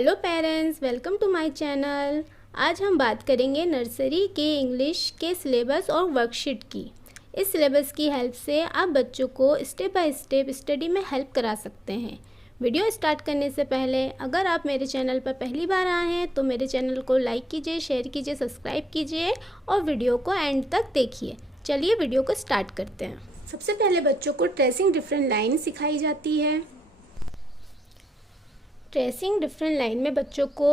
Hello parents, welcome to my channel. आज हम बात करेंगे नर्सरी के इंग्लिश के सिलेबस और वर्कशीट की। इस सिलेबस की हेल्प से आप बच्चों को स्टेप बाय स्टेप स्टडी में हेल्प करा सकते हैं। वीडियो स्टार्ट करने से पहले अगर आप मेरे चैनल पर पहली बार आए हैं तो मेरे चैनल को लाइक कीजिए, शेयर कीजिए, सब्सक्राइब कीजिए और वीडियो को एंड तक देखिए। चलिए वीडियो को स्टार्ट करते हैं। सबसे पहले बच्चों को ट्रेसिंग डिफरेंट लाइन सिखाई जाती है। ट्रेसिंग डिफरेंट लाइन में बच्चों को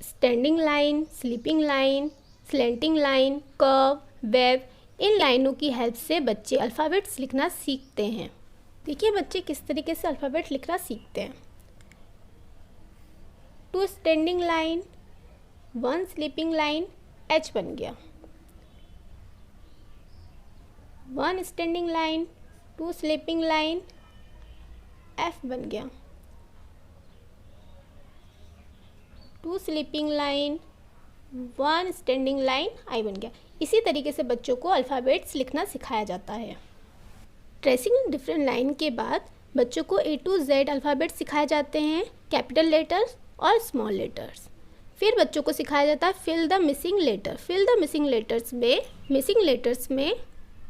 standing line, sleeping line, slanting line, curve, wave, इन लाइनों की हेल्प से बच्चे अल्फ़ाबेट्स लिखना सीखते हैं। देखिए बच्चे किस तरीके से अल्फ़ाबेट लिखना सीखते हैं। 2 standing line, 1 sleeping line, H बन गया। 1 standing line, 2 sleeping line, F बन गया। 2 sleeping line, 1 standing line, I बन गया। इसी तरीके से बच्चों को अल्फ़ाबेट्स लिखना सिखाया जाता है। ट्रेसिंग डिफरेंट लाइन के बाद बच्चों को A to Z अल्फ़ाबेट सिखाए जाते हैं, कैपिटल लेटर्स और स्मॉल लेटर्स। फिर बच्चों को सिखाया जाता है fill the missing letter. Fill the missing letters में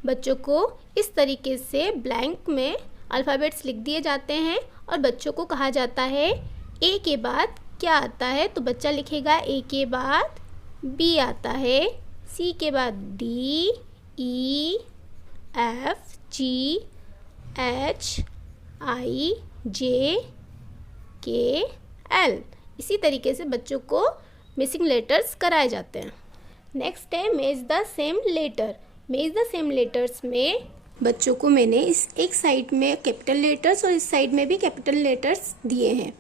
बच्चों को इस तरीके से ब्लैंक में अल्फ़ाबेट्स लिख दिए जाते हैं और बच्चों को कहा जाता है A के बाद क्या आता है, तो बच्चा लिखेगा A के बाद B आता है, C के बाद D, E, F, G, H, I, J, K, L। इसी तरीके से बच्चों को मिसिंग लेटर्स कराए जाते हैं। नेक्स्ट है मेज द सेम लेटर। मेज द सेम लेटर्स में बच्चों को मैंने इस एक साइड में कैपिटल लेटर्स और इस साइड में भी कैपिटल लेटर्स दिए हैं।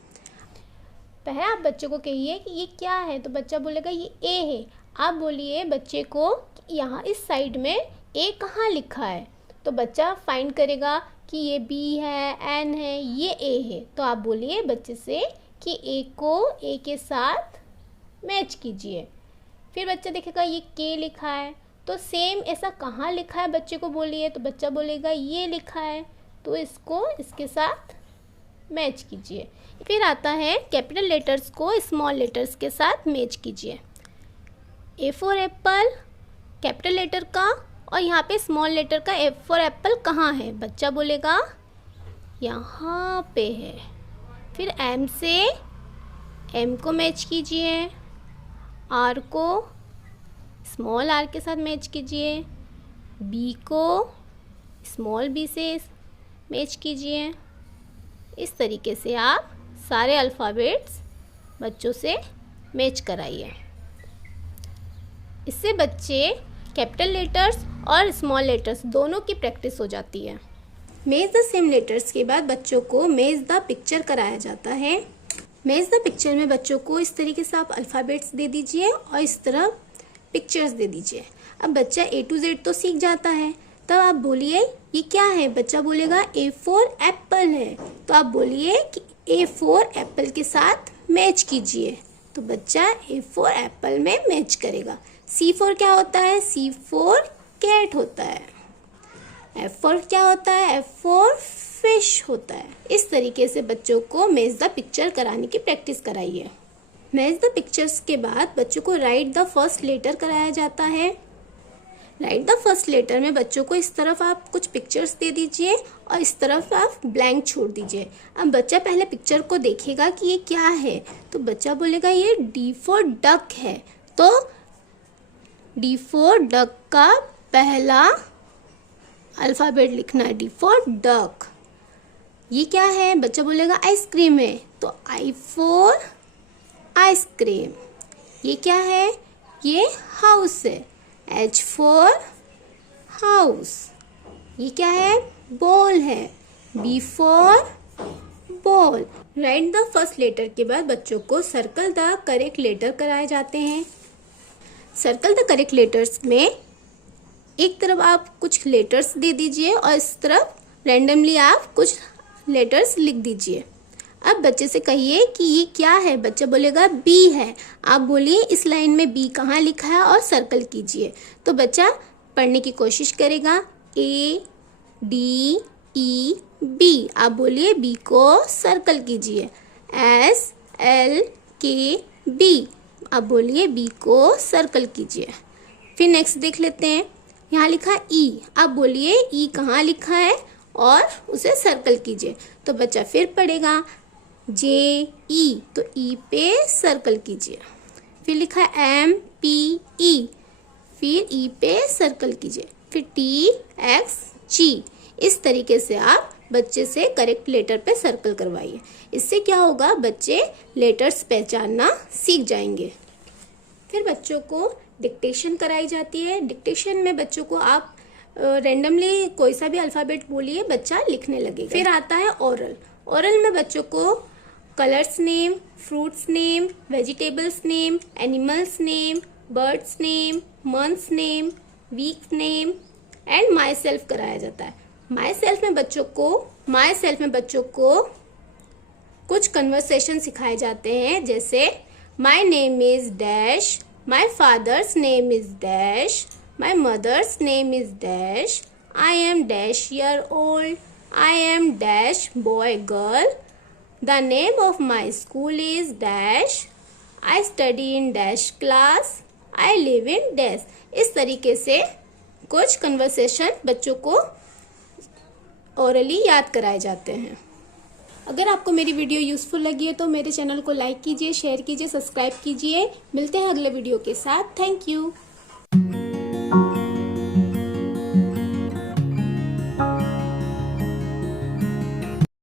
पहले आप बच्चों को कहिए कि ये क्या है, तो बच्चा बोलेगा ये ए है। आप बोलिए बच्चे को यहाँ इस साइड में ए कहाँ लिखा है, तो बच्चा फाइंड करेगा कि ये बी है, एन है, ये ए है। तो आप बोलिए बच्चे से कि ए को ए के साथ मैच कीजिए। फिर बच्चा देखेगा ये के लिखा है, तो सेम ऐसा कहाँ लिखा है बच्चे को बोलिए, तो बच्चा बोलेगा ये लिखा है, तो इसको इसके साथ मैच कीजिए। फिर आता है कैपिटल लेटर्स को स्मॉल लेटर्स के साथ मैच कीजिए। A for apple capital letter का और यहाँ पे स्मॉल लेटर का ए फॉर एप्पल कहाँ है, बच्चा बोलेगा यहाँ पे है। फिर एम से एम को मैच कीजिए, आर को स्मॉल आर के साथ मैच कीजिए, बी को स्मॉल बी से मैच कीजिए। इस तरीके से आप सारे अल्फ़ाबेट्स बच्चों से मैच कराइए। इससे बच्चे कैपिटल लेटर्स और स्मॉल लेटर्स दोनों की प्रैक्टिस हो जाती है। मेज द सेम लेटर्स के बाद बच्चों को मेज द पिक्चर कराया जाता है। मेज द पिक्चर में बच्चों को इस तरीके से आप अल्फ़ाबेट्स दे दीजिए और इस तरह पिक्चर्स दे दीजिए। अब बच्चा A to Z तो सीख जाता है, तब आप बोलिए ये क्या है, बच्चा बोलेगा A फॉर एप्पल है, तो आप बोलिए कि A फॉर एप्पल के साथ मैच कीजिए, तो बच्चा A फॉर एप्पल में मैच करेगा। C फॉर क्या होता है, C फॉर कैट होता है। F फॉर क्या होता है, F फॉर फिश होता है। इस तरीके से बच्चों को मैच द पिक्चर कराने की प्रैक्टिस कराइए। मैच द पिक्चर्स के बाद बच्चों को राइट द फर्स्ट लेटर कराया जाता है। राइट द फर्स्ट लेटर में बच्चों को इस तरफ आप कुछ पिक्चर्स दे दीजिए और इस तरफ आप ब्लैंक छोड़ दीजिए। अब बच्चा पहले पिक्चर को देखेगा कि ये क्या है, तो बच्चा बोलेगा ये डी फॉर डक है, तो डी फॉर डक का पहला अल्फ़ाबेट लिखना है, डी फॉर डक। ये क्या है, बच्चा बोलेगा आइसक्रीम है, तो आई फॉर आइसक्रीम। ये क्या है, ये हाउस है, H फॉर हाउस। ये क्या है, बॉल है, B for ball. Write the first letter के बाद बच्चों को सर्कल द करेक्ट लेटर कराए जाते हैं। सर्कल द करेक्ट लेटर्स में एक तरफ आप कुछ लेटर्स दे दीजिए और इस तरफ रैंडमली आप कुछ लेटर्स लिख दीजिए। अब बच्चे से कहिए कि ये क्या है, बच्चा बोलेगा बी है। आप बोलिए इस लाइन में बी कहाँ लिखा है और सर्कल कीजिए, तो बच्चा पढ़ने की कोशिश करेगा। A D E B, आप बोलिए बी को सर्कल कीजिए। S LKB। अब बोलिए बी को सर्कल कीजिए। फिर नेक्स्ट देख लेते हैं, यहाँ लिखा ई। अब बोलिए ई कहाँ लिखा है और उसे सर्कल कीजिए। तो बच्चा फिर पढ़ेगा JE, तो ई पे सर्कल कीजिए। फिर लिखा है MPE, फिर ई पे सर्कल कीजिए। फिर TXG। इस तरीके से आप बच्चे से करेक्ट लेटर पे सर्कल करवाइए। इससे क्या होगा, बच्चे लेटर्स पहचानना सीख जाएंगे। फिर बच्चों को डिक्टेशन कराई जाती है। डिक्टेशन में बच्चों को आप रेंडमली कोई सा भी अल्फ़ाबेट बोलिए, बच्चा लिखने लगेगा। फिर आता है ओरल। ओरल में बच्चों को colours name, fruits name, vegetables name, animals name, birds name, months name, week name and myself कराया जाता है। माई सेल्फ में बच्चों को कुछ कन्वर्सेशन सिखाए जाते हैं, जैसे my name is dash, my father's name is dash, my mother's name is dash, I am dash year old, I am dash boy girl, the name of my school is dash, I study in dash class, I live in dash. इस तरीके से कुछ conversation बच्चों को orally याद कराए जाते हैं। अगर आपको मेरी वीडियो यूज़फुल लगी है तो मेरे चैनल को लाइक कीजिए, शेयर कीजिए, सब्सक्राइब कीजिए। मिलते हैं अगले वीडियो के साथ। Thank you.